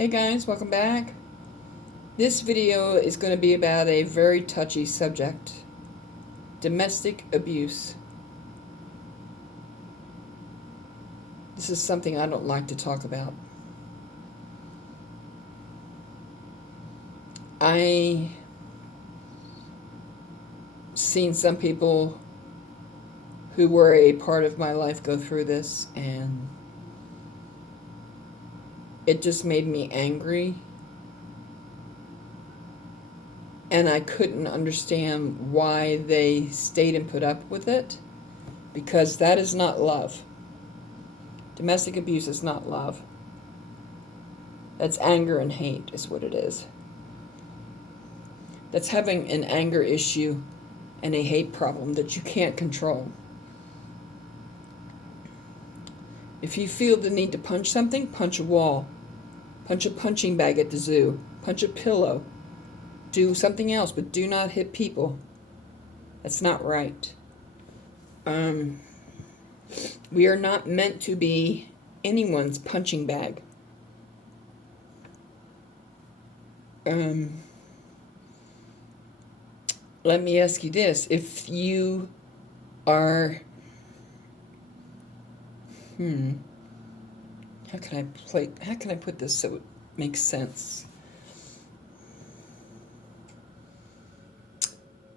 Hey guys, welcome back. This video is going to be about a very touchy subject: domestic abuse. This is something I don't like to talk about. I seen some people who were a part of my life go through this, and it just made me angry. And I couldn't understand why they stayed and put up with it, because that is not love. Domestic abuse is not love. That's anger and hate is what it is. That's having an anger issue and a hate problem that you can't control. If you feel the need to punch something, punch a wall. Punch a punching bag at the zoo. Punch a pillow. Do something else, but do not hit people. That's not right. We are not meant to be anyone's punching bag. Let me ask you this. If you are... How can I put this so it makes sense?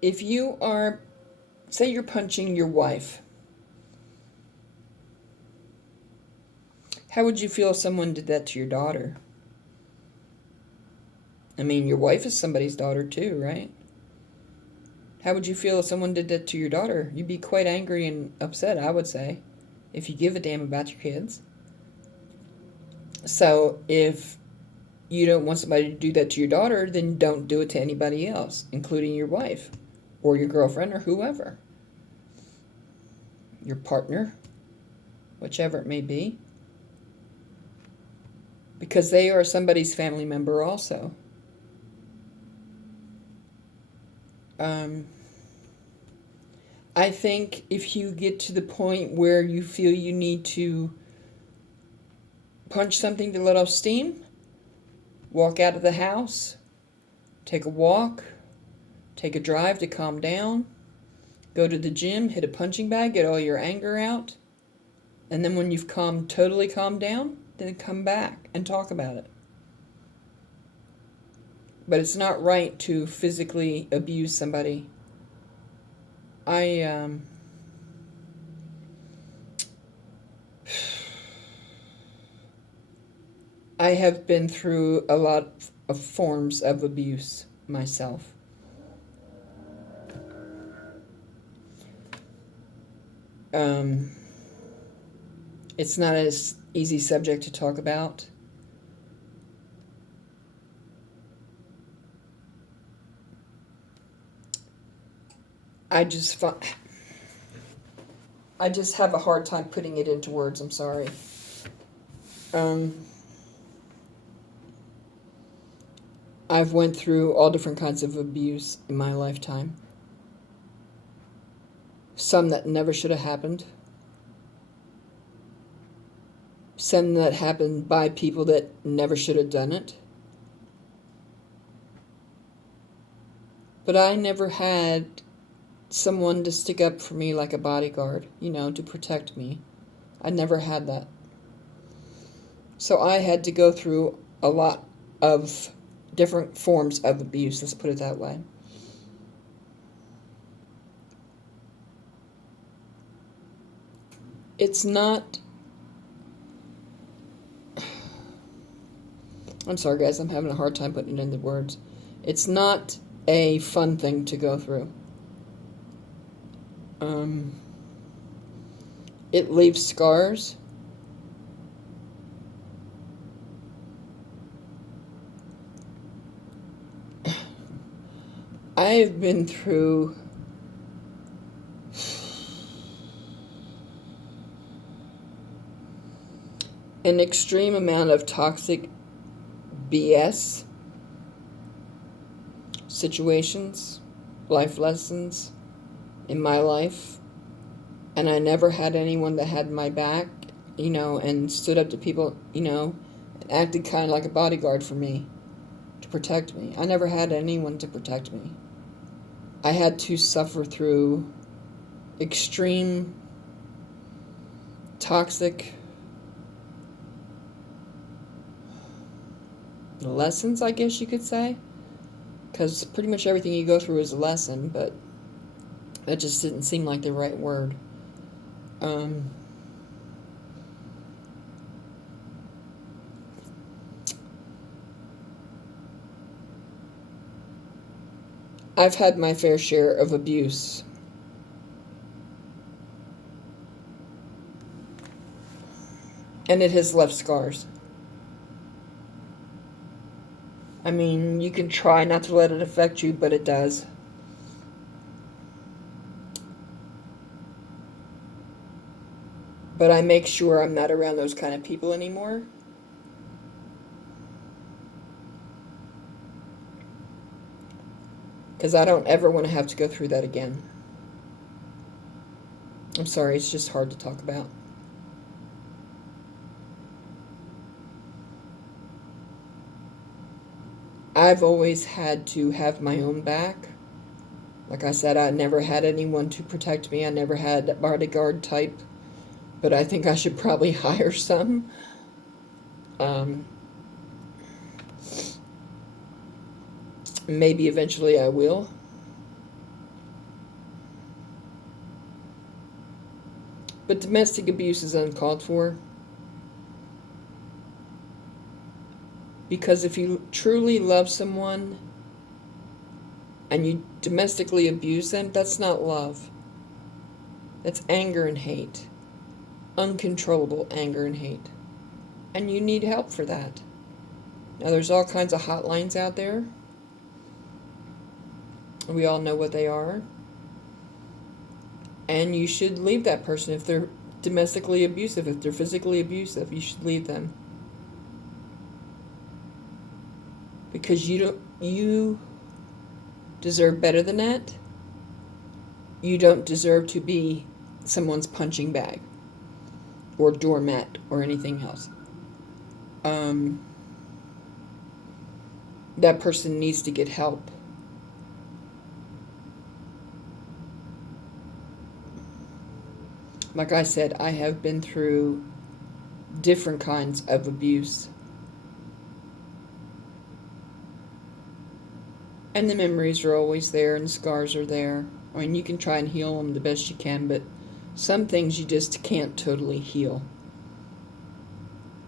If you are... Say you're punching your wife. How would you feel if someone did that to your daughter? I mean, your wife is somebody's daughter too, right? How would you feel if someone did that to your daughter? You'd be quite angry and upset, I would say, if you give a damn about your kids. So if you don't want somebody to do that to your daughter, then don't do it to anybody else, including your wife or your girlfriend or whoever. Your partner, whichever it may be. Because they are somebody's family member also. I think if you get to the point where you feel you need to punch something to let off steam, walk out of the house, take a walk, take a drive to calm down, go to the gym, hit a punching bag, get all your anger out, and then when you've totally calmed down, then come back and talk about it. But it's not right to physically abuse somebody. I have been through a lot of forms of abuse myself. It's not an easy subject to talk about. I just have a hard time putting it into words. I'm sorry. I've went through all different kinds of abuse in my lifetime. Some that never should have happened. Some that happened by people that never should have done it. But I never had someone to stick up for me like a bodyguard, to protect me. I never had that. So I had to go through a lot of different forms of abuse, let's put it that way. It's not... I'm sorry guys, I'm having a hard time putting it into words. It's not a fun thing to go through. It leaves scars. I've been through an extreme amount of toxic BS situations, life lessons in my life, and I never had anyone that had my back, and stood up to people, and acted kind of like a bodyguard for me to protect me. I never had anyone to protect me. I had to suffer through extreme, toxic lessons, I guess you could say. Because pretty much everything you go through is a lesson, but that just didn't seem like the right word. I've had my fair share of abuse. And it has left scars. I mean, you can try not to let it affect you, but it does. But I make sure I'm not around those kind of people anymore. Because I don't ever want to have to go through that again. I'm sorry, it's just hard to talk about. I've always had to have my own back. Like I said, I never had anyone to protect me. I never had a bodyguard type. But I think I should probably hire some. Maybe eventually I will. But domestic abuse is uncalled for. Because if you truly love someone and you domestically abuse them, that's not love. That's anger and hate. Uncontrollable anger and hate. And you need help for that. Now, there's all kinds of hotlines out there. We all know what they are. And you should leave that person if they're domestically abusive. If they're physically abusive, you should leave them. Because you deserve better than that. You don't deserve to be someone's punching bag or doormat or anything else. That person needs to get help. Like I said, I have been through different kinds of abuse. And the memories are always there and the scars are there. I mean, you can try and heal them the best you can, but some things you just can't totally heal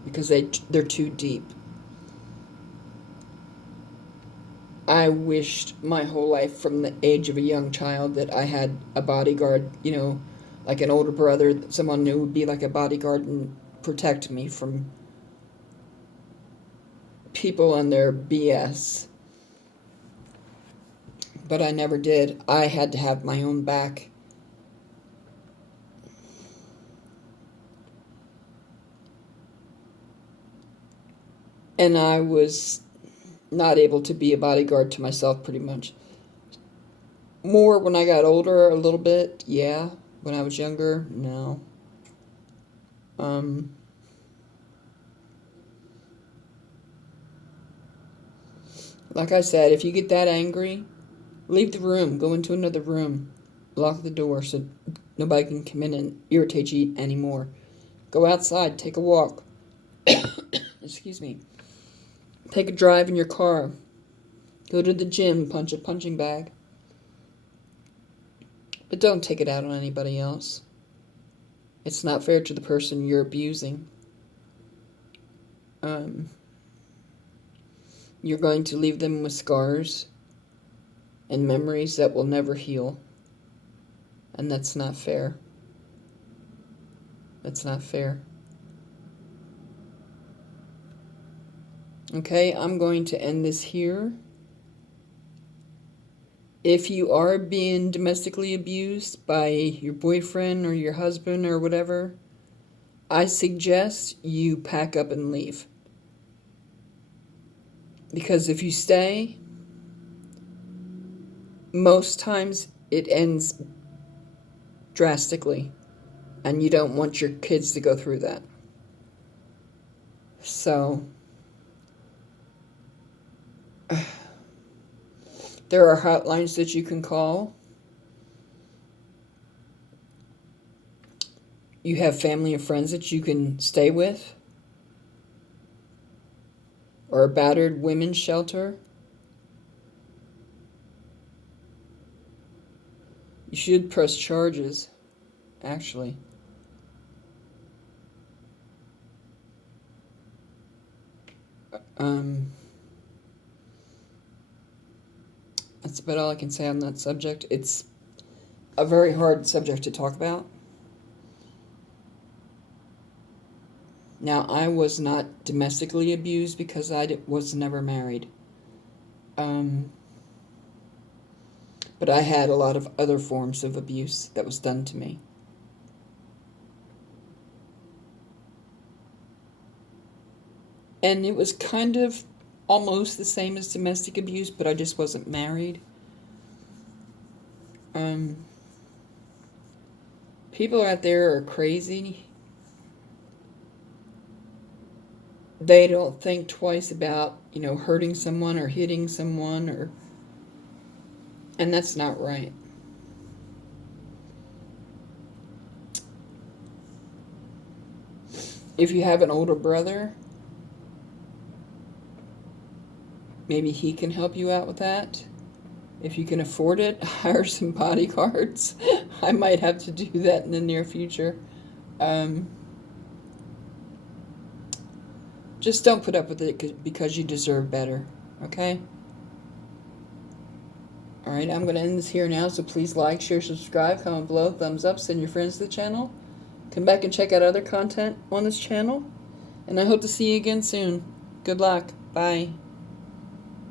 because they're too deep. I wished my whole life from the age of a young child that I had a bodyguard, like an older brother, someone who would be like a bodyguard and protect me from people and their BS. But I never did. I had to have my own back. And I was not able to be a bodyguard to myself pretty much. More when I got older, a little bit, yeah. When I was younger, no. Like I said, if you get that angry, leave the room, go into another room, lock the door so nobody can come in and irritate you anymore. Go outside, take a walk. Excuse me. Take a drive in your car. Go to the gym, punch a punching bag. But don't take it out on anybody else. It's not fair to the person you're abusing. You're going to leave them with scars and memories that will never heal. And that's not fair. That's not fair. Okay, I'm going to end this here. If you are being domestically abused by your boyfriend or your husband or whatever, I suggest you pack up and leave. Because if you stay, most times it ends drastically, and you don't want your kids to go through that. So, There are hotlines that you can call. You have family and friends that you can stay with, or a battered women's shelter. You should press charges, actually. That's about all I can say on that subject. It's a very hard subject to talk about. Now, I was not domestically abused because I was never married. But I had a lot of other forms of abuse that was done to me. And it was kind of almost the same as domestic abuse, but I just wasn't married. People out there are crazy. They don't think twice about, hurting someone or hitting someone, and that's not right. If you have an older brother, maybe he can help you out with that. If you can afford it, hire some bodyguards. I might have to do that in the near future. Just don't put up with it because you deserve better, okay? Alright, I'm going to end this here now, so please like, share, subscribe, comment below, thumbs up, send your friends to the channel. Come back and check out other content on this channel. And I hope to see you again soon. Good luck. Bye.